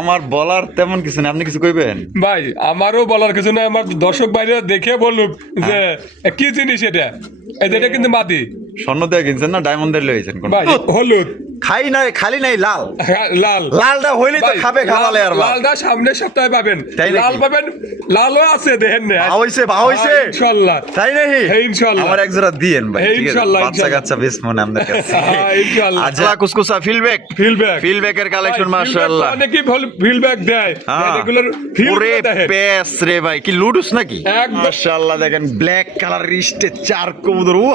আমার বলার তেমন কিছু নেই, আপনি কিছু কইবেন? ভাই আমারও বলার কিছু নাই, আমার দর্শক বাইরে দেখে বলুক যে কি জিনিস এটা। এটা কিন্তু মাটি। স্বর্ণ দিয়ে কিনছেন না ডায়মন্ড দিয়ে লইছেন? কোন ভাই হলুদ খাই নাই, খালি নাই লাল। লাল লালটা হইলে তো ভাই, খাবে খাওয়ালে আর বাপ। লালটা সামনের সপ্তাহে পাবেন, তাই নাকি? লাল পাবেন, লালও আছে দেখেন না। বা হইছে ইনশাআল্লাহ। তাই নাকি? হ্যাঁ, ইনশাআল্লাহ। আমার এক জোড়া দিয়েন ভাই, হ্যাঁ, ঠিক আছে? ইনশাআল্লাহ, বাচ্চা ইনশাআল্লাহ। কাচ্চা বেশ মনে আপনাদের কাছে। হ্যাঁ, ইনশাআল্লাহ। আজলা কুসকুসা ফিলব্যাক ফিলব্যাক এর কালেকশন মাশাআল্লাহ। অনেকেই ফিলব্যাক দেয়, হ্যাঁ। এগুলোর ওরে ফিলব্যাক দেখেন। পেস রে ভাই, কি লুডুস নাকি? একদম। মাশাআল্লাহ দেখেন ব্ল্যাক কালার রিস্টে চার কবুতর। ও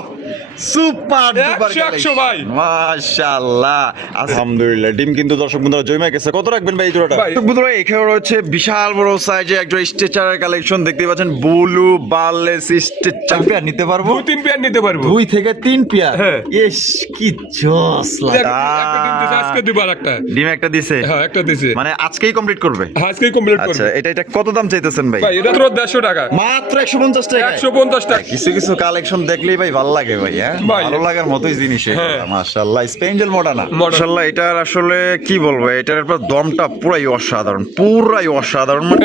সুপার ডুপার 100 ভাই। মাশাআল্লাহ। আলহামদুলিল্লাহ। ডিম কিন্তু দর্শক বন্ধুরা জমে গেছে। কত রাখবেন ভাই এই জোড়াটা? ভাই। দর্শক বন্ধুরা এখানে রয়েছে বিশাল বড় সাইজে একটা স্ট্রেচারের কালেকশন দেখতে পাচ্ছেন। ব্লু বারলেস স্ট্রেচার পেয়ার নিতে পারবো? 2-3 পেয়ার নিতে পারবো। 2 থেকে 3 পেয়ার। হ্যাঁ। ইস কি জোস লাগা। একটা ডিম দিছে, আজকে দিবার একটা। ডিম একটা দিছে? হ্যাঁ, একটা দিছে। মানে আজকেই কমপ্লিট করবে? আজকেই কমপ্লিট আচ্ছা, করবে। এটা কত দাম চাইতেছেন ভাই? ভাই এটা তো 150 টাকা। মাত্র 150 টাকা। 150 টাকা। কিছু কিছু কালেকশন দেখলেই ভাই ভালো লাগে ভাই। হ্যাঁ, ভাই। ভালো লাগার মতোই জিনিস। হ্যাঁ। মাশাআল্লাহ স্পেঞ্জেল মডানা। Modern। মাশাআল্লাহ এটার আসলে কি বলবো, এটার উপর দমটা পুরাই অসাধারণ,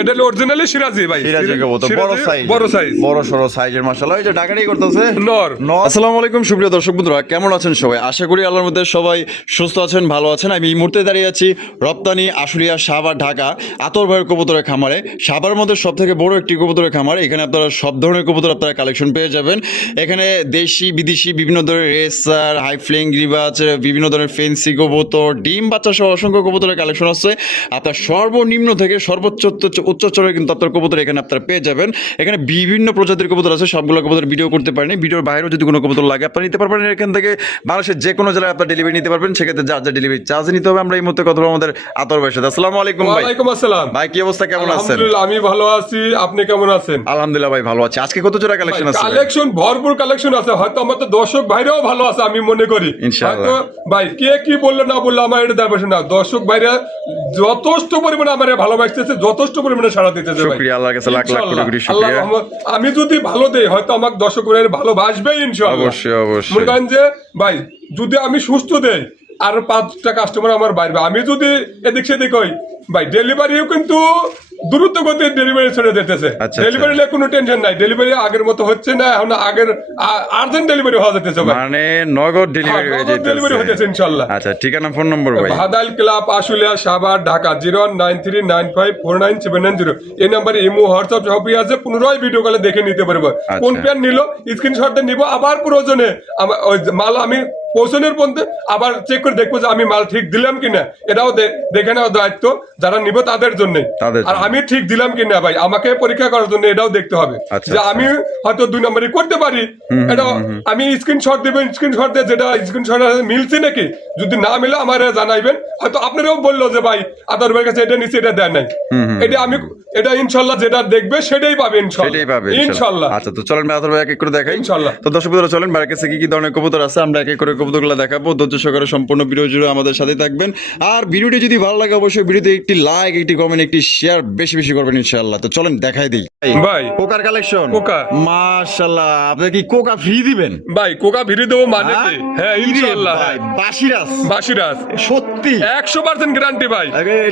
এটা হলো অরিজিনালি সিরাজি ভাই। সিরাজি কবুতর, বড় সাইজ, বড় সাইজ। বড় সরো সাইজের মাশাআল্লাহ। এই যে ডাকাডাকি করতেছে নর। আসসালামু আলাইকুম সুপ্রিয় দর্শক বন্ধুরা, কেমন আছেন সবাই? আশা করি আল্লাহর মধ্যে সবাই সুস্থ আছেন, ভালো আছেন। আমি এই মুহূর্তে দাঁড়িয়ে আছি রপ্তানি আশুলিয়া সাভার ঢাকা আতর ভাইয়ের কবুতরের খামারে। সাভার মধ্যে সব থেকে বড় একটি কবুতরের খামার। এখানে আপনারা সব ধরনের কবুতর আপনারা কালেকশন পেয়ে যাবেন। এখানে দেশি বিদেশি বিভিন্ন ধরনের রেসার, হাই ফ্লেইং রিবাচ, বিভিন্ন ধরনের ফেন্সি কবুতর, ডিম বাচ্চা সহ অসংখ্য কবুতরের কালেকশন আছে। আপনার সর্বনিম্ন থেকে সর্বোচ্চ উচ্চ চরের কিন্তু আপনার কবুতর এখানে আপনারা পেয়ে যাবেন। এখানে বিভিন্ন প্রজাতির কবুতর আছে, সবগুলো কবুতর ভিডিও করতে পারেনি। ভিডিওর বাইরেও যদি কোনো কবুতর লাগে আপনারা নিতে পারবেন। এখান থেকে বাংলাদেশের যে কোনো জেলায় আপনার ডেলিভারি নিতে পারবেন। সেক্ষেত্রে যা ডেলিভারি চার্জ নিতে হবে। আমরা এই মুহূর্তে কথা বলবো আমাদের আতর ভাইয়ের সাথে। আসসালামু আলাইকুম ভাই। ওয়ালাইকুম আসসালাম। ভাই কি অবস্থা, কেমন আছেন? আলহামদুলিল্লাহ আমি ভালো আছি, আপনি কেমন আছেন? আলহামদুলিল্লাহ ভাই ভালো আছি। আজকে কত জোড়া কালেকশন আছে? কালেকশন ভরপুর কালেকশন আছে। হয়তো আমাদের দর্শক ভাইরাও ভালো আছে আমি মনে করি। ইনশাআল্লাহ। হয়তো ভাই কে কি বললো না বললো আমার এটা দেখার না। দর্শক ভাইরা যথেষ্ট পরিমাণে আমার ভালোবাসতেছে, যথেষ্ট পরিমাণে সাড়া দিতেছে ভাই। শুকরিয়া, আল্লাহর কাছে লাখ লাখ কোটি কোটি আল্লাহ শুকরিয়া। রহমত। আমি যদি ভালো দেই হয়তো আমার দর্শক ভাইরা ভালোবাসবে ইনশাআল্লাহ। অবশ্যই অবশ্যই। মনে করেন যে ভাই যদি আমি সুস্থ দেই আর 5টা কাস্টমার আমার বাড়বে। আমি যদি এদিক সেদিক হই ভাই ডেলিভারিও কিন্তু দ্রুত গতিতে ডেলিভারি ছেড়ে দিতেছে। আচ্ছা, ডেলিভারি নিয়ে কোনো টেনশন নাই। ডেলিভারি আগের মতো হচ্ছে না, এখন আগের আর্জেন্ট ডেলিভারি হওয়া যেতেছে ভাই। মানে নগদ ডেলিভারি হয়ে নগদ ডেলিভারি হতেছে যাইতেছে ইনশাআল্লাহ। আচ্ছা, ঠিকানা ফোন নম্বর ভাই? ভাদাল ক্লাব আশুলিয়া সাভার ঢাকা 01939549790। এই নাম্বারে ইমো হোয়াটসঅ্যাপ সবই আছে। পুনরায় ভিডিও কলে দেখে নিতে পারবো। কোন প্যান নিল স্ক্রিনশট নিব, আবার প্রয়োজনে ওই মাল আমি পৌঁছানোর পর্যন্ত আবার চেক করে দেখবো যে আমি মাল ঠিক দিলাম কিনা। এটাও দেখে নেওয়ার দায়িত্ব যারা নিব তাদের জন্য। আর আমি ঠিক দিলাম কিনা ভাই আমাকে পরীক্ষা করার জন্য এটাও দেখতে হবে যে আমি হয়তো 2 নম্বরই করতে পারি। এটা আমি স্ক্রিনশট দেব, স্ক্রিনশট দিয়ে যেটা স্ক্রিনশট মিলছে নাকি, যদি না মিলে আমার জানাইবেন। হয়তো আপনারাও বললো যে ভাই আদর ভাইয়ের কাছে এটা নিচে এটা দেয় নাই, এটা আমি এটা ইনশাআল্লাহ যেটা দেখবে সেটাই পাবে ইনশাআল্লাহ। আচ্ছা, তো চলেন আদর ভাই এক এক করে দেখাই ইনশাআল্লাহ। তো দর্শক বন্ধুরা চলেন ভাইয়ের কাছে কি ধরনের কবুতর আছে আমরা এক এক করে কবুতরগুলো দেখাবো। ধৈর্য সহকারে সম্পূর্ণ ভিডিও জুড়ে আমাদের সাথে থাকবেন। আর ভিডিওটি যদি ভালো লাগে অবশ্যই ভিডিওতে একটি লাইক, একটি কমেন্ট, একটি শেয়ার বেশি বেশি করবেন ইনশাআল্লাহ। তো চলেন দেখাই দিই ভাই কোকার কালেকশন। কোকা মাশাআল্লাহ, আপনি কি কোকা ফ্রি দিবেন? ভাই কোকা ভিড়ি দেবো মানে কি? হ্যাঁ ইনশাআল্লাহ। ভাই বাসিরাস বাসিরাজ সত্যি 100% গ্যারান্টি ভাই।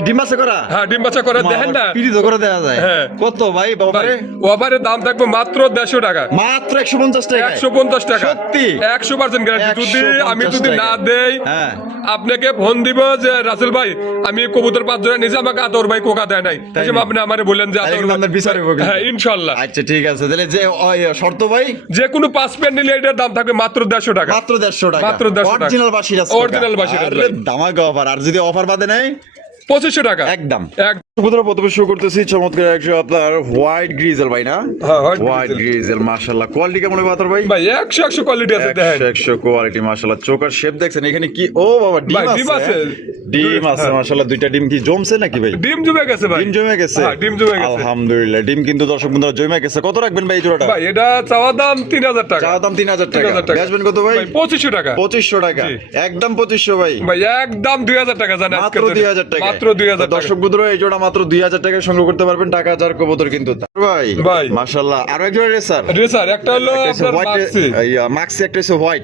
ডিম আছে করা? হ্যাঁ ডিম বাচ্চা করে দেখেন না, পিড়ি তো করে দেওয়া যায়। হ্যাঁ। কত ভাই ভাই বাবারে? ওভারের দাম থাকবে মাত্র 150 টাকা। মাত্র 150 টাকা? 150 টাকা সত্যি 100% গ্যারান্টি। যদি 150 আমি যদি টাকা। না দেই হ্যাঁ। আপনাকে ফোন দিব যে রাসেল ভাই আমি কবুতর 5 জোড়া নিজে আমাকে আদর ভাই কোকা দেয় নাই, তাই হিসেবে আপনি আমারে বলেন যে তাহলে আদর কিন্তু আমাদের বিচার হইবো কিন্তু। হ্যাঁ ইনশাআল্লাহ। আচ্ছা ঠিক আছে, তাহলে যে শর্ত ভাই যে কোনো 5 পেয়ার নিলে এটার দাম থাকবে মাত্র 150 টাকা। মাত্র 150 টাকা? মাত্র 150 টাকা। অরিজিনাল বাসিরাস? অরিজিনাল বাসিরাজ ভাই। দামাকা অফার। আর যদি অফার বাদে নাই 2500 টাকা একদম। এক কবুতর প্রথমে শুরু করতেছি চমৎকার একটা আপনার হোয়াইট গ্রিজেল ভাই না? হ্যাঁ, হোয়াইট গ্রিজেল মাশাআল্লাহ। কোয়ালিটি কেমন হবে আতর ভাই? ভাই 100 কোয়ালিটি আছে দেখেন। 100 কোয়ালিটি মাশাআল্লাহ। চোকার শেপ দেখছেন এখানে কি? ও বাবা ভাই, ডিম ডিম আছে? আছে। ডিম আছে মাশাআল্লাহ। দুইটা ডিম কি জমছে নাকি ভাই? ডিম জমে গেছে ভাই। ডিম জমে গেছে? হ্যাঁ, ডিম জমে গেছে। আলহামদুলিল্লাহ। ডিম কিন্তু দর্শক বন্ধুরা জমে গেছে। কত রাখবেন ভাই এই জোড়াটা? ভাই এটা চাওয়া দাম 3000 টাকা। চাওয়া দাম 3000 টাকা। 3000 টাকা। বেচবেন কত ভাই? 2500 টাকা। 2500 টাকা। জি। একদম 2500 ভাই। ভাই একদম 2000 টাকা জানেন আজকে। মাত্র 2000 টাকা। মাত্র মাত্র 2000 টাকা। দর্শক বন্ধুরা এই জোড়া মাত্র 2000 টাকায় সংগ্রহ করতে পারবেন, টাকা যার কবুতর কিন্তু ভাই মাশাআল্লাহ। আরো এক জোড়া রেসার একটা হলো আপনার মাক্সি। মাক্সি, একটা হচ্ছে হোয়াইট।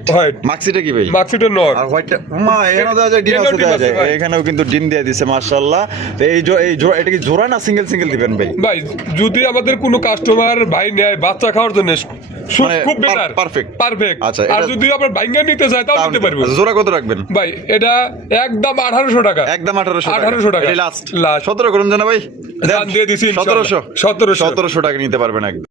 মাক্সিটা কি ভাই? মাক্সিটা নর। আর হোয়াইটটা মা এখানেও দেওয়া যায়, ডিম আছে দেওয়া যায়, এখানেও কিন্তু ডিম দিয়ে দিছে মাশাআল্লাহ। তো এই জোড়া এটা কি জোড়া না সিঙ্গেল সিঙ্গেল দিবেন ভাই? ভাই যদি আমাদের কোনো কাস্টমার ভাই নেয় বাচ্চা খাওয়ার জন্য খুব বেটার, পারফেক্ট। আচ্ছা আর যদি আবার ভাঙ্গা নিতে চায় তাও নিতে পারবো। জোড়া কত রাখবেন ভাই? এটা একদম 1800 টাকা। একদম 1800 টাকা। এটা লাস্ট 17 করুন জানা ভাই, দাম দিয়ে দিছি 1700 টাকা নিতে পারবেন একদম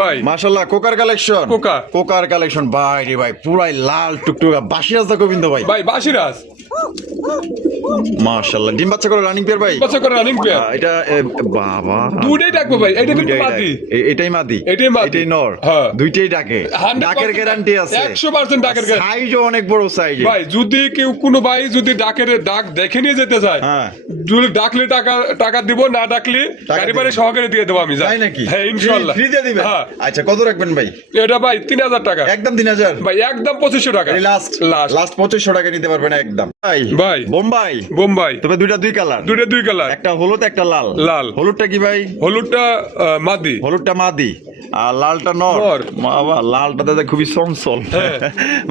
ভাই। মাশাআল্লাহ কোকার কালেকশন, কোকার কালেকশন ভাই রে ভাই, পুরাই লাল টুকটুকা বাসিরাজ দা গোবিন্দ ভাই বাসিরাজ মাশাআল্লাহ। ডিম বাচ্চা করে রানিং পেয়ার ভাই, বাচ্চা করে রানিং পেয়ার। এটা বাবা দুইটাই ডাকবো ভাই, এটা কিন্তু মাদি, এটাই মাদি, এটাই নর, দুইটাই ডাকে, ডাকের গ্যারান্টি আছে 100% ডাকের গ্যারান্টি। সাইজও অনেক বড় সাইজ ভাই। যদি কেউ কোনো ভাই যদি ডাকের ডাক দেখে নিয়ে যেতে চায়, যদি ডাকলে টাকা দিব, না ডাকলে গাড়ি বাড়ি সহকারে দিয়ে দেবো আমি। তাই নাকি? হ্যাঁ ইনশাআল্লাহ ফ্রি দিয়ে দিবেন। আচ্ছা কত রাখবেন ভাই? এটা ভাই 3000 টাকা। একদম 3000 ভাই, একদম 2500 টাকা। লাস্ট 2500 টাকা নিতে পারবেন একদম ভাই। বোম্বাই তবে দুই কালার, একটা হলুদ একটা লাল। হলুদটা কি ভাই? হলুদটা মাদি আর লালটা নর। বাবা লালটা দাদা খুবই চঞ্চল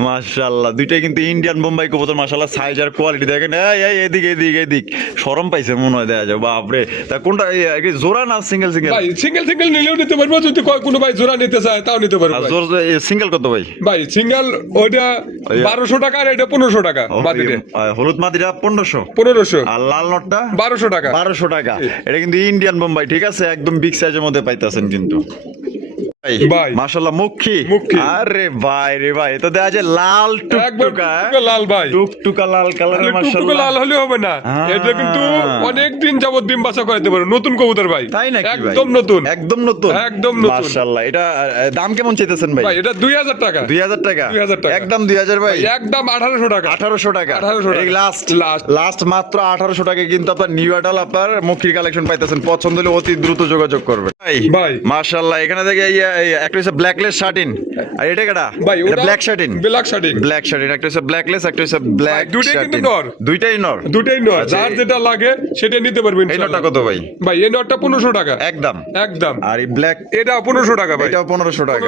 মাশাআল্লাহ। দুইটাই কিন্তু ইন্ডিয়ান বোম্বাই কবুতর মাশাআল্লাহ। সাইজ আর কোয়ালিটি দেখেন, এদিক শরম পাইছে মনে হয়, দেখা যায় বাপরে। তা কোনটা জোড়া না সিঙ্গেল? ভাই সিঙ্গেল নিলেও নিতে পারবো, যদি কোনো ভাই জোড়া নিতে চায় তাও নিতে পারবো। সিঙ্গেল কত ভাই? ভাই সিঙ্গেল ওইটা 1200 টাকা, আর এটা 1500 টাকা। হলুদ মাদিরা 1500 আর লাল নটটা 1200 টাকা। এটা কিন্তু ইন্ডিয়ান বোম্বাই, ঠিক আছে, একদম বিগ সাইজের মধ্যে পাইতেছেন কিন্তু ভাই মাশাআল্লাহ। মুখী আরে ভাই রে ভাই, তো দেখা যায় লাল টুকটুকা লাল ভাই, টুকটুকা লাল কালারের মাশাআল্লাহ। লাল হলে হবে না, এটা কিন্তু অনেক দিন যাবত ডিম বাচ্চা করাতে পারো, নতুন কবুতর ভাই। তাই নাকি? একদম নতুন মাশাআল্লাহ। এটা দাম কেমন চাইতেছেন ভাই? ভাই এটা 2000 টাকা। 2000 টাকা একদম 2000 ভাই, একদম 1800 টাকা। 1800 টাকা এই লাস্ট মাত্র 1800 টাকা কিন্তু আপনার নিউ আডাল আপনার মুখির কালেকশন পাইতেছেন। পছন্দ হলে অতি দ্রুত যোগাযোগ করবেন ভাই। মাশাআল্লাহ। এখানে দেখে একটা হচ্ছে ব্ল্যাকলেস শার্টিন, আর এটা কেডা ভাই? এটা ব্ল্যাক শার্টিন, একটা হচ্ছে ব্ল্যাকলেস, একটা হচ্ছে ব্ল্যাক শার্টিন। দুইটাই নর। যার যেটা লাগে সেটা নিতে পারবেন। এই নটটা কত ভাই? ভাই এই নটটা 1500 টাকা একদম। আর এই ব্ল্যাক এটা 1500 টাকা ভাই। এটাও 1500 টাকা।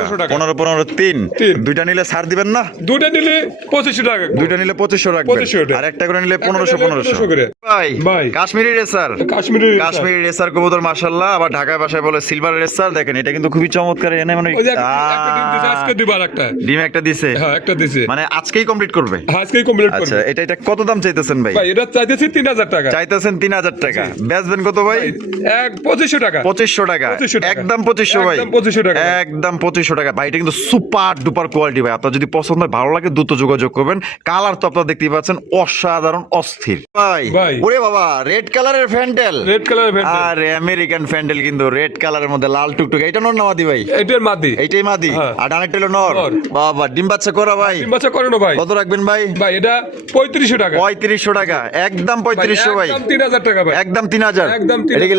15 3 দুইটা নিলে ছাড় দিবেন না? দুইটা নিলে 2500 টাকা। দুইটা নিলে 2500 রাখবেন, আর একটা করে নিলে 1500 করে ভাই। কাশ্মীরি রেসার কবুতর মাশাআল্লাহ। আবার ঢাকায় ভাষায় বলে সিলভার রেসার। দেখেন এটা কিন্তু খুবই চমৎকার। এনে মানে ডিম একটা দিছে, মানে আজকেই কমপ্লিট করবে। আচ্ছা এটা কত দাম চাইতেছেন ভাই? এটা চাইতেছি 3000 টাকা। চাইতেছেন 3000 টাকা। বেচবেন কত ভাই? 2500 টাকা। 2500 টাকা একদম 2500 ভাই, একদম 2500 টাকা ভাই। এটা কিন্তু সুপার ডুপার কোয়ালিটি ভাই। আপনার যদি পছন্দ হয়, ভালো লাগে, দ্রুত যোগাযোগ করবেন। কালার তো আপনারা দেখতেই পাচ্ছেন, অসাধারণ অস্থির ভাই। ওরে বাবা, রেড কালারের ফ্যান্ডেল, আরে আমেরিকান ফ্যান্ডেল কিন্তু রেড কালারের মধ্যে লাল টুকটুক। এটা নর না মাদি ভাই? এইটাই মাদি, আর ডানেরটা হলো নর। বাবা ডিম বাচ্চা করা ভাই? ডিম বাচ্চা করানো ভাই। কত রাখবেন ভাই? ভাই এটা 3500 টাকা। 3500 টাকা একদম 3500 ভাই। একদম 3000 টাকা ভাই। একদম 3000 এটা কি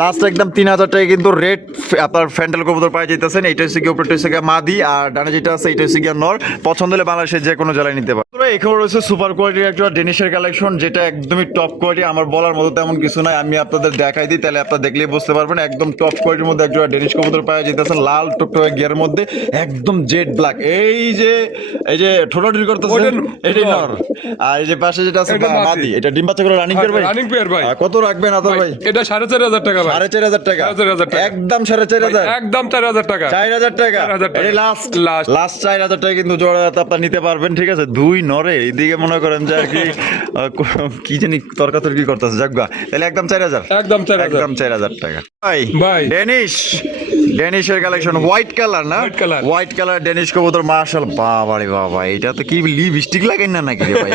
লাস্ট একদম 3000 টাকা কিন্তু রেড আপনার ফ্যান্ডেল কবুতর পাই যাইতেছেন। এইটা হচ্ছে কি উপরটা হচ্ছে মাদি, আর ডানে যেটা আছে এটা হচ্ছে কি নর। পছন্দ হলে বাংলাদেশের যে কোনো জেলায় নিতে পারেন। এখানে রয়েছে সুপার কোয়ালিটির একটা ডেনিশের কালেকশন, যেটা একদমই টপ কোয়ালিটি। আমার বলার মতো তেমন কিছু নাই, আমি আপনাদের দেখাই দিই, তাহলে আপনারা দেখলেই বুঝতে পারবেন। একদম টপ কোয়ালিটির মধ্যে একটা ডেনিশ কবুতর পাওয়া যাইতেছে, লাল টকটকে গিয়ার মধ্যে, একদম জেড ব্ল্যাক। এই যে ঠোঁটাঠুটি করতেছেন, এটাই নর। আর এই যে পাশে যেটা আছে মাদি, এটা ডিম বাচ্চা করে রানিং পেয়ার ভাই। কত রাখবেন আদর ভাই? এটা 4500 টাকা ভাই। 4500 টাকা একদম 4500 একদম 4000 টাকা। 4000 টাকা এই লাস্ট 4000 টাকা কিন্তু জোড়া আপনারা নিতে পারবেন, ঠিক আছে। দুই নরে এইদিকে মনে করেন যে আর কি জানি তর্কাতর্কি করতেছে, যাকগা তাহলে একদম 4000 একদম 4000 টাকা ভাই। ডেনিশের কালেকশন হোয়াইট কালার না? হোয়াইট কালার ডেনিশ কবুতর মাশাআল্লাহ। বাবা রে বাবা, এটা তো কি লিপস্টিক লাগাই না নাকি রে ভাই?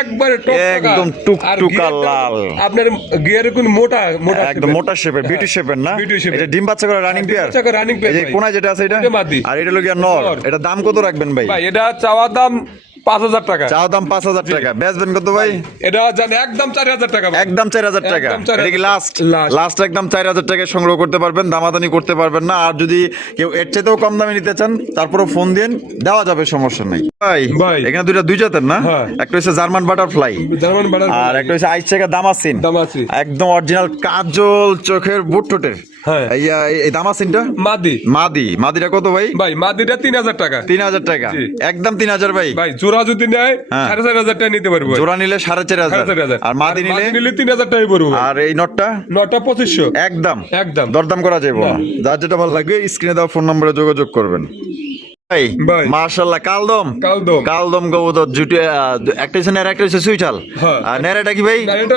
একবারে একদম টুকটুকা লাল। আপনার গিয়ারে কোন মোটা একদম মোটা শেপের, বিউটি শেপের না? এটা ডিম বাচ্চা করে রানিং পেয়ার। এই যে কোণায় যেটা আছে এটা, আর এটা হলো গিয়া নর। এটা দাম কত রাখবেন ভাই? ভাই এটা চাওয়া দাম 5,000 টাকা। চাও দাম 5,000 টাকা, বেচবেন কত ভাই? এটা জান একদম 4,000 টাকা ভাই। একদম 4,000 টাকা। একদম 4,000 এটা কি লাস্ট? Last। লাস্ট একদম 4,000 টাকায় সংগ্রহ করতে পারবেন, দামাদানি করতে পারবেন না। আর যদি কেউ এর চাইতেও কম দামে নিতে চান তারপরে ফোন দিন, দেওয়া যাবে, সমস্যা নাই ভাই। ভাই। এখানে দুই জাতের না, হ্যাঁ। একটা হচ্ছে জার্মান বাটারফ্লাই জার্মান বাটার আর একটা হচ্ছে আইসেকা দামাসিন। দামাসিন। একদম অরিজিনাল কাজল চোখের বুট ঠোঁটের। হ্যাঁ। এই দামাসিনটা মাদি। মাদিটা কত ভাই? ভাই মাদিটা 3,000 টাকা। 3,000 টাকা, জি। একদম 3,000 ভাই। ভাই জোড়া যদি নেয় হ্যাঁ। 4,500 টাকা নিতে পারবো। জোড়া নিলে 4,500, 4,500 আর মাদি নিলে 3,000 টাকাই পড়বো। আর এই নটটা নটা 2,500। একদম একদম। দরদাম করা যাবে না। যার যেটা ভালো লাগবে স্ক্রিনে দেওয়া ফোন নম্বরে যোগাযোগ করবেন। ভাই ভাই। মাশাআল্লাহ, কালদম কালদম। কবুতর জুটে একটা হচ্ছে নেড়া, একটা হচ্ছে সুইটাল। হ্যাঁ। আর নেড়াটা কি ভাই? না এটা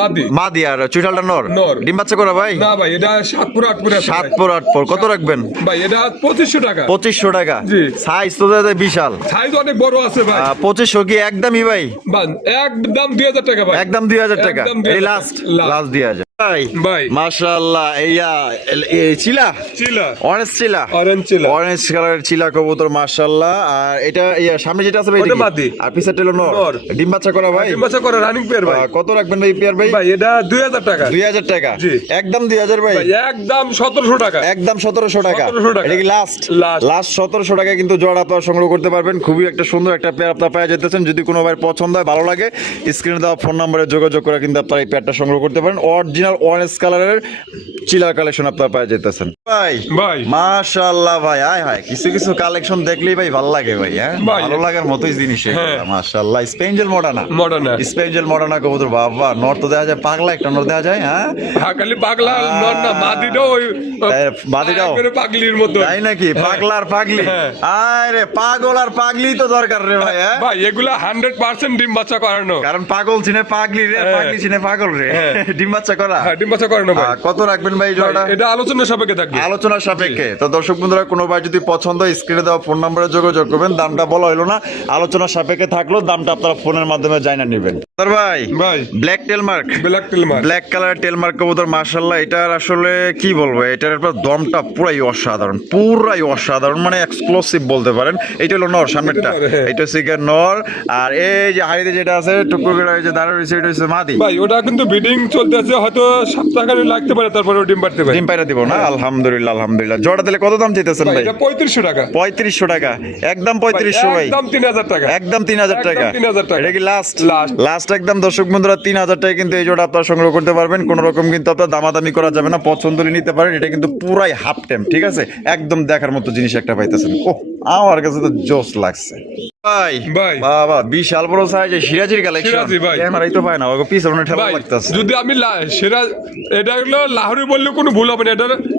মাদি। মাদি আর চুইটালটা নর। নর। ডিম বাচ্চা করা ভাই? না ভাই এটা 7 পুরো 8 পুরো আছে ভাই। 7 পর 8 পর কত রাখবেন? ভাই এটা 2,500 টাকা। 2,500 টাকা। জি। সাইজ তো দাদা বিশাল। সাইজ অনেক বড় আছে ভাই। 2,500 কি একদমই ভাই? বান একদম 2,000 টাকা ভাই। একদম 2,000 টাকা। একদম এই 2,000 লাস্ট Last। 2,000 ভাই। ভাই। মাশাআল্লাহ, এই চিলা চিলা। অরেঞ্জ চিলা। অরেঞ্জ চিলা। অরেঞ্জ কালারের চিলা কবুতর মাশাআল্লাহ। আর এটা সামনে যেটা আছে ভাই ওটা এটা কি? মাদি। আর পিছের টেলো নর। নর। ডিম বাচ্চা করা ভাই? ডিম বাচ্চা করে রানিং পেয়ার ভাই। কত রাখবেন ভাই পেয়ার ভাই? ভাই এটা 2,000 টাকা। 2,000 টাকা। জি। একদম 2,000 ভাই। ভাই একদম 1,700 টাকা। একদম 1,700 টাকা। 1,700 টাকা। এটা কি লাস্ট? Last। 1,700 টাকা কিন্তু জোড়া আপনারা সংগ্রহ করতে পারবেন। খুবই একটা সুন্দর একটা পেয়ার আপনারা পেয়ে যেতেছেন। যদি কোনো ভাই পছন্দ হয়, ভালো লাগে, স্ক্রিনে দেওয়া ফোন নম্বরে যোগাযোগ করে কিন্তু আপনারা এই পেয়ারটা সংগ্রহ করতে পারেন। অরিজিনাল অরেঞ্জ কালারের চিলার কালেকশন আপনারা পেয়ে যেতেছেন ভাই। ভাই। মাশাআল্লাহ ভাই, আয় হায়, কিছু কালেকশন দেখলেই ভাই ভালো লাগে ভাই। হ্যাঁ, ভাই। ভালো লাগার মতোই জিনিস এগুলো। হ্যাঁ। মাশাআল্লাহ, স্পেঞ্জেল মডার্না। মডার্না। স্পেঞ্জেল মডার্না কবুতর বাবা, নর তো দেখা যায় পাগলা, একটা নর দেখা যায়। হ্যাঁ, হ্যাঁ খালি পাগলা নর না, মাদিটাও ওই মাদিটাও একবারে পাগলির মতো। তাই নাকি? পাগলা আর পাগলি। হ্যাঁ। আরে পাগল আর পাগলি তো দরকার রে ভাই। হ্যাঁ, ভাই এগুলা 100% ডিম বাচ্চা করানো। কারণ পাগল চিনে পাগলি রে, আর হ্যাঁ। পাগলি চিনে পাগল রে। হ্যাঁ। ডিম বাচ্চা করা। হ্যাঁ ডিম বাচ্চা করানো ভাই। কত রাখবেন ভাই এই জোড়াটা? এটা আলোচনা সাপেক্ষে থাকবে। আলোচনার সাপেক্ষে। তো দর্শক বন্ধুরা, কোনো ভাই যদি পছন্দ হয় স্ক্রিনে দেওয়া ফোন নম্বরে যোগাযোগ করবেন। দামটা বলা হইলো না, আলোচনার সাপেক্ষে থাকলো, দামটা আপনারা ফোনের মাধ্যমে জানা নেবেন। স্যার ভাই, ভাই ব্ল্যাক টেলমার্ক, ব্ল্যাক টেলমার। ব্ল্যাক কালার টেলমার্ক কবুতর মাশাআল্লাহ। এটার আসলে কি বলবো, এটার একটা দমটা পুরাই অসাধারণ, মানে এক্সক্লুসিভ বলতে পারেন। এটা হলো নর, সামনেরটা হ্যাঁ। এটা হচ্ছে গিয়ে নর। আর এই যে হাড়িতে যেটা আছে টুকরো করে যে দাঁড়া রয়েছে, এটা হচ্ছে মাদি। ভাই ওটা কিন্তু ব্রিডিং চলতেছে, হয়তো সপ্তাহখানি লাগতে পারে, তারপরে ডিম পারতে পারে। ডিম পাইরা দিব না? আলহামদুলিল্লাহ আলহামদুলিল্লাহ। জোড়া দিলে কত দাম চাইতেছেন ভাই ভাই? এটা 3,500 টাকা। 3,500 টাকা। একদম 3,500 ভাই। একদম 3,000 টাকা। একদম 3,000 টাকা। একদম 3,000 টাকা। এটা কি লাস্ট? Last। লাস্ট একদম দর্শক বন্ধুরা 3,000 টাকা কিন্তু এই জোড়া আপনারা সংগ্রহ করতে পারবেন। কোনো রকম কিন্তু আপনার দামাদামি করা যাবে না, পছন্দ হলে নিতে পারেন। এটা কিন্তু পুরাই হাফ টাইম, ঠিক আছে? একদম দেখার মতো জিনিস একটা পাইতেছেন। ওহ, আমার কাছে তো জোস লাগছে ভাই। ভাই। বাবা, বিশাল বড় সাইজে সিরাজির কালেকশন। সিরাজি ভাই। ক্যামেরাই তো পায় না, ওকে পিছনে ঠেলা ভাই লাগতেছে। যদি আমি সেরা, এটা হলো লাহোরি বললে কোনো ভুল হবে না।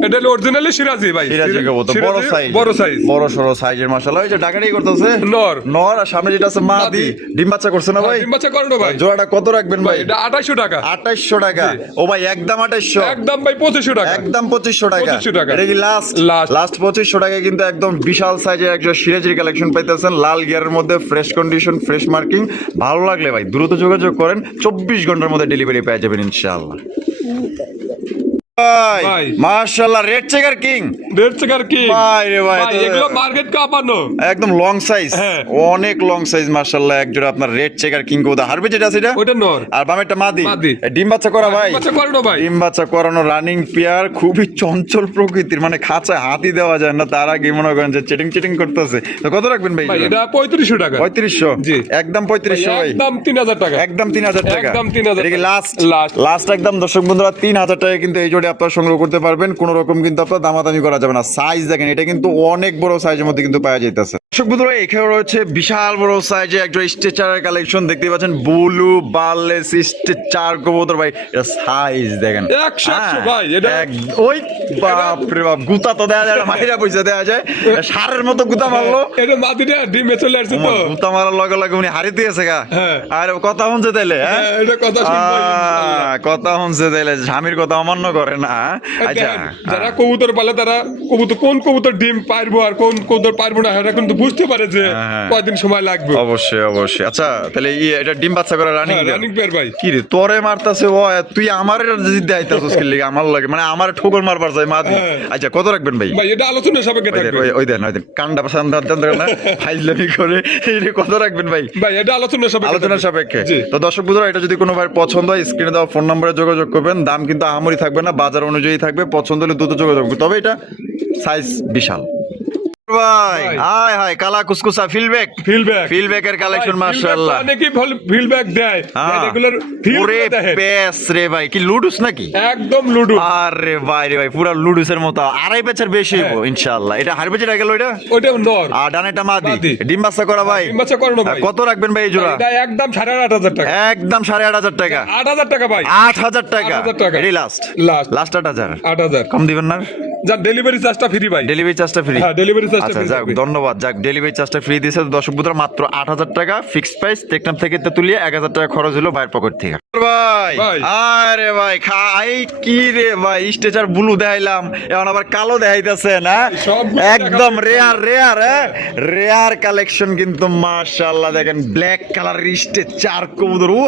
এটা হলো অরিজিনালি সিরাজি ভাই। সিরাজি কবুতর, বড় সাইজ, বড় সাইজ, বড় সরো সাইজের মাশাআল্লাহ। এই যে ডাকাডাকি করতেছে নর। নর, আর সামনে যেটা আছে মাদি। মাদি। ডিম বাচ্চা করছে না ভাই? ডিম বাচ্চা করানো ভাই। জোড়াটা কত রাখবেন ভাই? এটা 2,800 টাকা। 2,800 টাকা। ও ভাই একদম 2,800। একদম ভাই 2,500 টাকা। একদম 2,500 টাকা। 2,500 টাকা। এটা কি লাস্ট? Last। 2,500 টাকায় কিন্তু একদম বিশাল সাইজের একটা সিরাজির কালেকশন পাইতেছেন, লাল গিয়ারের মধ্যে, ফ্রেশ কন্ডিশন, ফ্রেশ মার্কিং। ভালো লাগলে ভাই দ্রুত যোগাযোগ করেন, 24 ঘন্টার মধ্যে ডেলিভারি পেয়ে যাবেন ইনশাআল্লাহ। ভাই। মাশাআল্লাহ, red checker king. Red checker কি ভাই রে ভাই, ভাই, এগুলো মার্কেট কাঁপানো। একদম লং সাইজ, হ্যাঁ। অনেক লং সাইজ মাশাআল্লাহ। এক জোড়া আপনার রেড চেকার কিং কবুতর। হারবে যেটা আছে এটা? ওটা নর। আর বামেরটা মাদি। মাদি। ডিম বাচ্চা করা ভাই? ডিম বাচ্চা করানো ভাই। ডিম বাচ্চা করানো রানিং পেয়ার, খুবই চঞ্চল প্রকৃতির, মানে খাঁচায় হাতি দেওয়া যায় না, তার আগে মনে করেন যে চিটিং করতেছে। তো কত রাখবেন ভাই? ভাই এটা 3,500 টাকা। 3,500। জি। একদম 3,500 ভাই। একদম 3,000 টাকা। একদম 3,000 টাকা। একদম 3,000 এটা কি লাস্ট? Last। লাস্ট একদম দর্শক বন্ধুরা 3,000 টাকা কিন্তু এই জোড়ে আপনারা সংগ্রহ করতে পারবেন। কোনো রকম কিন্তু আপনার দামাদামি করা যাবে না। সাইজ দেখেন, এটা কিন্তু অনেক বড় সাইজের মধ্যে কিন্তু পাওয়া যাইতেছে। দর্শক বন্ধুরা, এখানে রয়েছে বিশাল বড় সাইজে একটা স্ট্রেচারের কালেকশন দেখতে পাচ্ছেন। ব্লু বার্লেস স্ট্রেচার কবুতর ভাই, এটা সাইজ দেখেন 100 ভাই। এটা ওই বাপ রে বাপ, গুতা তো দেয়া যায় না, মাইরা পয়সা দেয়া যায়। সারের মতো গুতা মারলো। এটা মাদিটা ডিমে চলে আসছে তো। গুতা মারার লগে লগে উনি হারিয়ে দিয়েছে গা। হ্যাঁ। আর কথা শুনছে তাইলে? হ্যাঁ, হ্যাঁ, এটা কথা শুনবো ইনশাআল্লাহ। কথা শুনছে তাইলে, স্বামীর কথা অমান্য করে না। আচ্ছা যারা কবুতর পালে তারা কবুতর কোন কবুতর ডিম পারবো আর কোন কবুতর পারবো না সেটা কিন্তু বুঝতে পারে যে কয়দিন সময় লাগবে। অবশ্যই অবশ্যই। আচ্ছা তাহলে এটা ডিম বাচ্চা করা রানিং রানিং পেয়ার ভাই। কি রে তোরে মারতাছে ও, তুই আমার জিদ্দে আইতাছিস কি লাগি আমার লাগে, মানে আমার ঠোকর মারবার চাই মাদি। আচ্ছা কত রাখবেন ভাই? ভাই এটা আলোচনা সাপেক্ষে থাকবে। ওই দেন কান্ডা পাসান না ফাইজলামি করে এই কত রাখবেন ভাই? ভাই এটা আলোচনা সাপেক্ষে। তো দর্শক বন্ধুরা, এটা যদি কোনো ভাই পছন্দ হয় স্ক্রিনে দেওয়া ফোন নম্বরে যোগাযোগ করবেন। দাম কিন্তু আহামরি থাকবে না, বাজার অনুযায়ী থাকবে। পছন্দ হলে দ্রুত যোগাযোগ করবেন। তবে এটা সাইজ বিশাল ভাই। হাই হাই কালা কুসকুসা ফিলব্যাকের কালেকশন মাশাআল্লাহ। অনেকেই ফিলব্যাক দেয় রেগুলার ওরে পেস রে ভাই, কি লুডুস নাকি? একদম লুডু। আরে ভাই রে ভাই পুরো লুডুসের মতো, আড়াই পেছার বেশি হইব ইনশাআল্লাহ। এটা হার পেছার গেল ওটা নর আর ডানেটা মাদি। ডিম বাচ্চা করা ভাই? ডিম বাচ্চা করানো ভাই। কত রাখবেন ভাই এই জোড়া? এটা একদম 8,500 টাকা। একদম 8,500 টাকা। 8,000 টাকা ভাই। 8,000 টাকা। 8,000 টাকা। এটাই লাস্ট 8,000। 8,000 কম দিবেন না? যাক ডেলিভারি চার্জটা ফ্রি ভাই। ডেলিভারি চার্জটা ফ্রি? হ্যাঁ ডেলিভারি চার্জটা আচ্ছা ফ্রি। যাক ধন্যবাদ। যাক ডেলিভারি চার্জটা ফ্রি দিয়েছে দর্শক বন্ধুরা, মাত্র 8,000 টাকা ফিক্সড প্রাইস। টেকনাম থেকে তুলিয়ে 1,000 টাকা খরচ হলো ভাইয়ের পকেট থেকে। ভাই আরে ভাই খাই কি রে ভাই, স্টেচার ব্লু দেখাইলাম, এখন আবার কালো দেখাইতেছে না? একদম রেয়ার কালেকশন কিন্তু মাশাআল্লাহ। দেখেন ব্ল্যাক কালার স্টেচার কবুতর, ও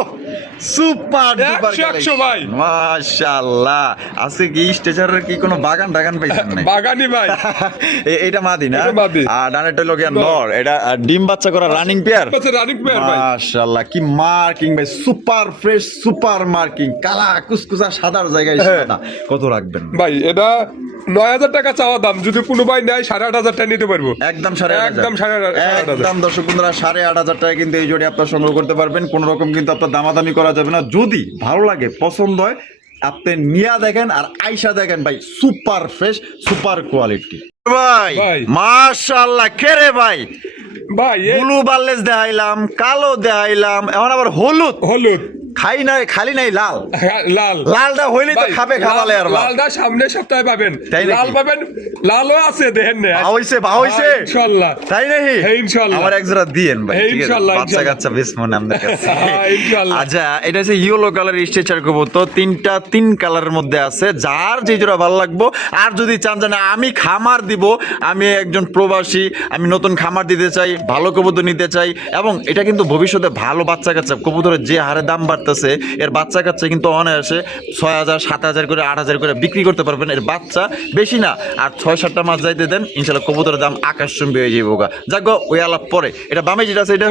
সুপার ডুপার কালেকশন ভাই মাশাআল্লাহ। আছে কি স্টেচারের কি কোনো বাগান পাইছেন না? বাগানি ভাই। এটা মাদি না? মাদি। আর ডানেরটা হলো গিয়া নর। এটা ডিম বাচ্চা করা রানিং পেয়ার। রানিং পেয়ার ভাই মাশাআল্লাহ কি মার্কিং ভাই, সুপার ফ্রেশ সুপার মার্কিং, কালা কুসকুসা সাদার জায়গায় সাদা। কত রাখবেন ভাই? এটা 9,000 টাকা চাওয়া দাম, যদি কোনো ভাই নেয় 8,500 টাকা নিতে পারবো। একদম 8,500। একদম 8,500। একদম দর্শক বন্ধুরা 8,500 টাকা কিন্তু এই জোড়ি আপনারা সংগ্রহ করতে পারবেন। কোন রকম কিন্তু আপনার দামাদামি করা যাবে না। যদি ভালো লাগে পছন্দ হয় আপনি নিয়া দেখেন আর আইসা দেখেন ভাই, সুপার ফ্রেশ সুপার কোয়ালিটি ভাই মাশাআল্লাহ। কে রে ভাই? ভাই ব্লু বারলেস দেখাইলাম, কালো দেখাইলাম, এখন আবার হলুদ খালি নাই লালটা হইলে তো খাবে খাবালে। আর লালটা সামনের সপ্তাহে পাবেন, লাল পাবেন, লালও আছে দেখেন না হইছে ইনশাআল্লাহ। তাই নাকি? ইনশাআল্লাহ আমার এক জোড়া দিয়েন ভাই, ঠিক আছে? ইনশাআল্লাহ বাচ্চা কাচ্চা বেশ মনে আমাদের কাছে ইনশাআল্লাহ। আচ্ছা এটা হচ্ছে ইয়েলো কালার স্ট্রেচার কবুতর, তিন কালারের মধ্যে আছে। যার যে জোড়া ভালো লাগবো, আর যদি চান যে না আমি খামার দিব, আমি একজন প্রবাসী, আমি নতুন খামার দিতে চাই, ভালো কবুতর নিতে চাই, এবং এটা কিন্তু ভবিষ্যতে ভালো বাচ্চা কাচ্চা কবুতরের যে হারে দাম বাড়তেছে, এর বাচ্চা কাচ্চা কিন্তু অনায়াসে 6,000 7,000 করে 8,000 করে বিক্রি করতে পারবেন। এর বাচ্চা বেশি না, আর 6-7টা মাস যাইতে দেন ইনশাল্লাহ কবুতরের দাম আকাশচুম্বী হয়ে যাবো গা। যাক ওই আলাপ পরে। এটা বামে যেটা আছে এটা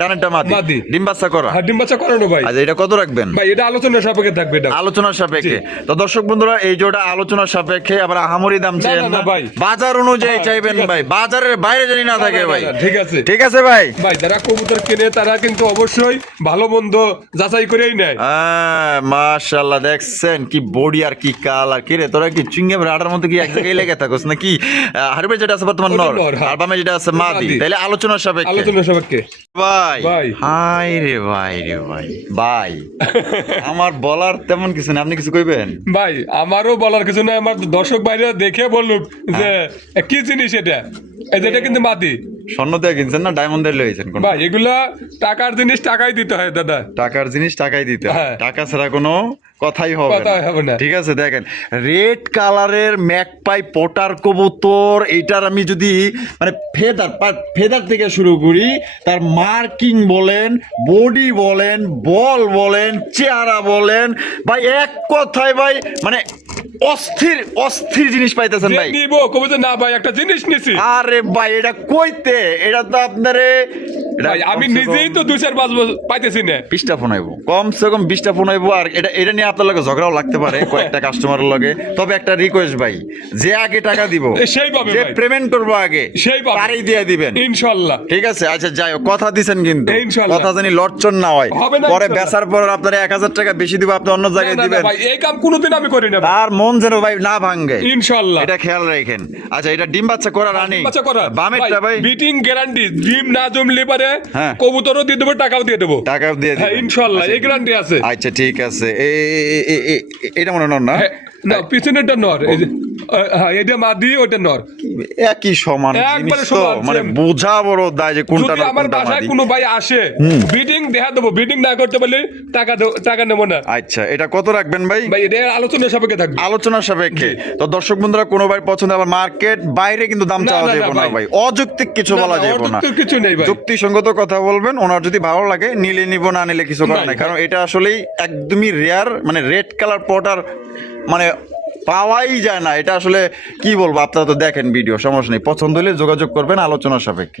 ডানেরটা মাদি। ডিম বাচ্চা করা? ডিম বাচ্চা করানো ভাই। আচ্ছা এটা কত রাখবেন ভাই? এটা আলোচনার সাপেক্ষে থাকবে। এটা আলোচনার সাপেক্ষে। তো দর্শক বন্ধুরা এই জোড়া আলোচনার সাপেক্ষে, আবার আহামরি দাম চাই না ভাই, বাজার অনুযায়ী চাইবেন ভাই, বাজারের বাইরে জানি না থাকে ভাই। ঠিক আছে ভাই। যারা কবুতর কেনে তারা কিন্তু অবশ্যই ভালো মন্দ যাচাই করেই নেয়। মাশাআল্লাহ দেখছেন কি বডি আর কি কালার। কি রে তোরা কি চুইংগাম রাডার মধ্যে কি এক জায়গায় লেগে থাকোস নাকি? হারবে যেটা আছে বর্তমান নর, আর বামে যেটা আছে মাদি। তাহলে আলোচনার সাপেক্ষে ভাই। হাই রে ভাই আমার বলার তেমন কিছু না, আপনি কিছু কইবেন? ভাই আমারও বলার কিছু নাই, আমার দর্শক বাইরে দেখে বলুক যে কি জিনিস এটা। এটা কিন্তু মাদি। স্বর্ণ দিয়ে কিনছেন না ডায়মন্ড দিয়ে লইছেন? ভাই এগুলা টাকার জিনিস টাকাই দিতে হয় দাদা। টাকার জিনিস টাকাই দিতে হয়, টাকা ছাড়া কোনো কথাই হবে না। ঠিক আছে দেখেন রেড কালারের ম্যাকপাই পটার কবুতর, এইটার আমি যদি মানে ফেদার থেকে শুরু করি, তার মার্কিং বলেন, বডি বলেন, বল বলেন, চেহারা বলেন, ভাই এক কথায় ভাই মানে অস্থির জিনিস পাইতেছেন ভাই। নিব কবুতর না ভাই, একটা জিনিস নিছি। আরে ভাই এটা কইতে, এটা তো আপনারে ভাই আমি নিজেই তো 2-4-5 বছর পাইতেছি না। 20টা ফোন আইবো, কমসে কম 20টা ফোন আইবো। আর এটা নিয়ে আপনার লগে ঝগড়াও লাগতে পারে কয়েকটা কাস্টমারের লগে। তবে একটা রিকোয়েস্ট ভাই, যে আগে টাকা দিব সেই পাবে, যে পেমেন্ট করবো আগে সেই পাবে, তারই দিয়ে দিবেন ইনশাআল্লাহ। ঠিক আছে? আচ্ছা যাই হোক, কথা দিছেন কিন্তু, ইনশাআল্লাহ কথা জানি লটচন না হয়, পরে বেচার পর আপনার 1,000 টাকা বেশি দিব, আপনি অন্য জায়গায় দিবেন। ভাই এই কাম কোনোদিন আমি করি না। তার মন যেন ভাই না ভাঙে ইনশাআল্লাহ, এটা খেয়াল রাখেন। আচ্ছা এটা ডিম বাচ্চা করা রানী, বামেরটা ভাই বিটিং গ্যারান্টি, ডিম না জমলে পারে কবুতরও দিয়ে দেবো, টাকাও দিয়ে দেবো, টাকাও দিয়ে দেবো ইনশাআল্লাহ, এই গ্যারান্টি আছে। আচ্ছা ঠিক আছে। এটা মনে হয় না? না পিছনেরটা নর, এই যে হ্যাঁ এটা মাদি ওটা নর। একই সমান একবারে জিনিস তো, সমান, মানে same। বোঝা বড় দায় যে কোনটা যদি নর, আমার কোনটা বাসায় মাদি। কোনো ভাই আসে বিডিং দেখা দেবো, বিডিং না করতে পারলে টাকা নেবো না আচ্ছা, এটা কত রাখবেন ভাই? ভাই, এটা আলোচনা সাপেক্ষে থাকবে। আলোচনা সাপেক্ষে। তো দর্শক বন্ধুরা, কোনো ভাই পছন্দ, আবার মার্কেট বাইরে কিন্তু দাম না, চাওয়া না, যাবে না না ভাই। ভাই, অযৌক্তিক কিছু না, বলা না, যাবে না, অযৌক্তিক কিছু নেই ভাই। যুক্তিসঙ্গত কথা বলবেন। ওনার যদি ভালো লাগে নিলে নিব, না নিলে কিছু করার নাই, নাই, কারণ এটা আসলেই একদমই রেয়ার, মানে রেড কালার পটার মানে পাওয়াই যায় না। এটা আসলে কি বলবো, আপনারা তো দেখেন ভিডিও, সমস্যা নেই, পছন্দ হলে যোগাযোগ করবেন আলোচনা সাপেক্ষে।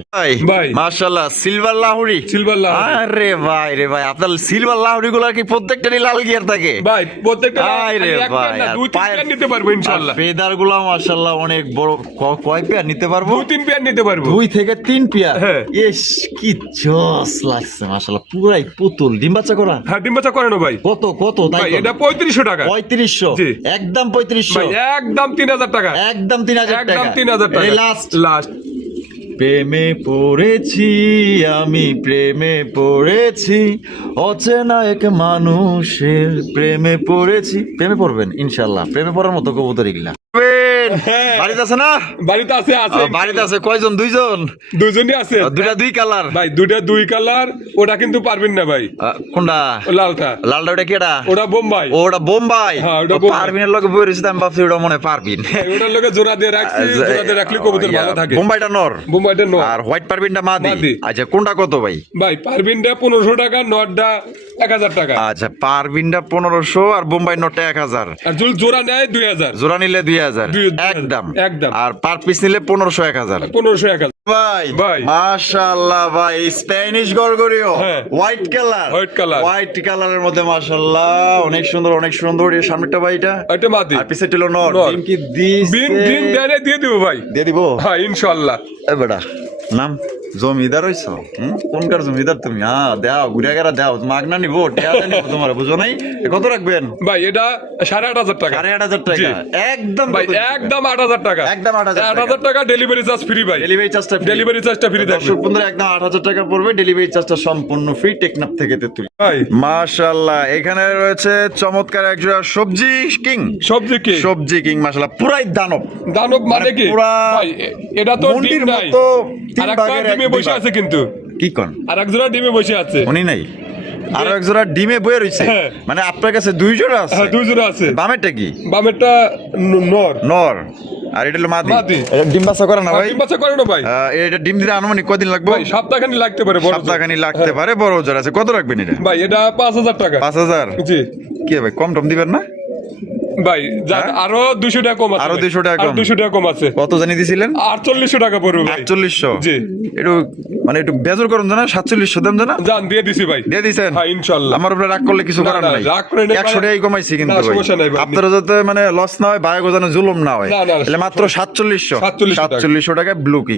ভাই। মাশাআল্লাহ, সিলভার লাহুরি। সিলভার লাহুরি। আরে ভাই রে ভাই, আপনার সিলভার লাহুরি গুলা কি প্রত্যেকটারই লাল গিয়ার থাকে? ভাই প্রত্যেকটা আরে এক ভাই, পেয়ার না, আর 2-3 পায়ের- পেয়ার নিতে পারবো ইনশাআল্লাহ। ফেদার গুলা মাশাআল্লাহ অনেক বড়। কয় পেয়ার নিতে পারবো? 2-3 পেয়ার নিতে পারবো। 2 থেকে 3 পেয়ার। হ্যাঁ। ইস, কি জস লাগছে মাশাআল্লাহ, পুরাই পুতুল। ডিম বাচ্চা করা? হ্যাঁ ডিম বাচ্চা করে না ভাই। কত কত তাই ভাই কত? এটা 3500 টাকা। 3500। জি। একদম 3500। ভাই একদম 3000 টাকা। একদম 3000 টাকা। একদম 3000 টাকা। লাস্ট। লাস্ট। প্রেমে পড়েছি আমি, প্রেমে পড়েছি, অচেনা এক মানুষের প্রেমে পড়েছি। প্রেমে পড়বেন ইনশাআল্লাহ, প্রেমে পড়ার মতো কবুতর এগুলা। হ্যাঁ। বাড়িতে আছে না? বাড়িতে আছে আছে। বাড়িতে আছে কয়জন? 2 জন? দুজনই আছে। দুইটা 2 কালার? ভাই দুইটা 2 কালার, ওটা কিন্তু পারবেন না ভাই। কোনটা? ও লালটা। লালটা ওটা কেডা? ওটা বোম্বাই। ওটা বোম্বাই। হ্যাঁ, ওটা বোম্বাই। পারবিনের লগে বই রইছে, আমি ভাবছি ওটা মনে হয় পারবিন। ওটার লগে জোড়া দিয়ে রাখছি, জোড়া দিয়ে রাখলে কবুতর ভালো থাকে। বোম্বাইটা নর, বোম্বাইটা নর। আর হোয়াইট পারবিনটা মাদি। মাদি। আচ্ছা, কোনটা কত ভাই? ভাই পারবিনটা 1500 টাকা, নটটা 1000 টাকা। আচ্ছা, পারবিনটা 1500 আর বোম্বাই নটটা 1000। আর যদি জোড়া নেয় 2000। জোড়া নিলে 2000 2000 একদম। একদম। আর পার পিস নিলে 1500 1000। 1500 1000। ভাই ভাই। মাশাআল্লাহ ভাই, স্প্যানিশ গরগরিও হ্যাঁ। White colour. White color। White কালারের মধ্যে মাশাআল্লাহ অনেক সুন্দর, অনেক সুন্দর। এর সামনেটা ভাই এটা, এটা মাদি। আর পিছে ছিল নর। নর। ডিম কি দিছে? ডিম দেয় দিয়ে দিব ভাই। দিয়ে দিব? হ্যাঁ ইনশাআল্লাহ। এ বেটা, নাম জমিদার হইছ? কোনকার জমিদার তুমি? হ্যাঁ, দাও ঘুরে গেরা দাও, মাগনা নিব, টেয়াদা নিব তোমার, বুঝো নাই? কত রাখবেন? ভাই এটা 8500 টাকা। 8500 টাকা। জি। একদম ভাই কত টাকা? একদম 8000 টাকা। একদম 8000 টাকা। 8000 টাকা ডেলিভারি চার্জ ফ্রি ভাই। ডেলিভারি চার্জটা ফ্রি। ডেলিভারি চার্জটা ফ্রি থাকবে। দর্শক বন্ধুরা, একদম 8000 টাকা পড়বে, ডেলিভারি চার্জটা সম্পূর্ণ ফ্রি, টেকনাফ থেকে তেতুল। ভাই মাশাআল্লাহ, এখানে রয়েছে চমৎকার একজোড়া সবজি কিং। সবজি কি? সবজি কিং মাশাআল্লাহ, পুরাই দানব। দানব মানে কি? পুরা ভাই এটা তো ডিম মন্দির নাই। মতো তিন আরেকটা ভাগের এক ডিমে বসে বিভাগ। আছে কিন্তু। কি কোন? আরেক জোড়া ডিমে বসে আছে। উনি নাই, আরো এক জোড়া ডিমে বয়ে রইছে। হ্যাঁ। মানে আপনার কাছে 2 জোড়া আছে? হ্যাঁ 2 জোড়া আছে। বামেরটা কি? বামেরটা নর। নর, আর এটা হলো মাদি। মাদি। এটা ডিম বাচ্চা করে না ভাই? ডিম বাচ্চা করে না ভাই। এটা ডিম দিতে আনুমানিক কদিন লাগবে? ভাই সপ্তাহখানি লাগতে পারে বড় জোড়া। সপ্তাহখানি লাগতে পারে, বড় জোড়া আছে। কত রাখবেন এটা? ভাই এটা 5000 টাকা। 5000? জি কি ভাই, কম টম দিবেন না? ভাই যাক হ্যাঁ? আরো 200 টাকা কম আছে। আরো ভাই। 200 টাকা কম? আর 200 টাকা কম আছে। কত জানি দিছিলেন? 4800 টাকা পড়বে ভাই। 4800? জি। একটু মানে একটু বেজর করুন না, 4700 দেন না? জান দিয়ে দিছি ভাই। দিয়ে দিছেন? হ্যাঁ ইনশাআল্লাহ। আমার উপরে রাগ করলে কিছু না, করার না, নাই। রাগ করে নেই 100 টাকাই কমাইছি কিন্তু না, ভাই। সমস্যা নাই ভাই। আপনারা যাতে মানে লস না হয়, বায়া গোজানো জুলুম না হয়, না, না, তাহলে মাত্র 4700। 4700 টাকা। 4700 টাকায় ব্লু কিং।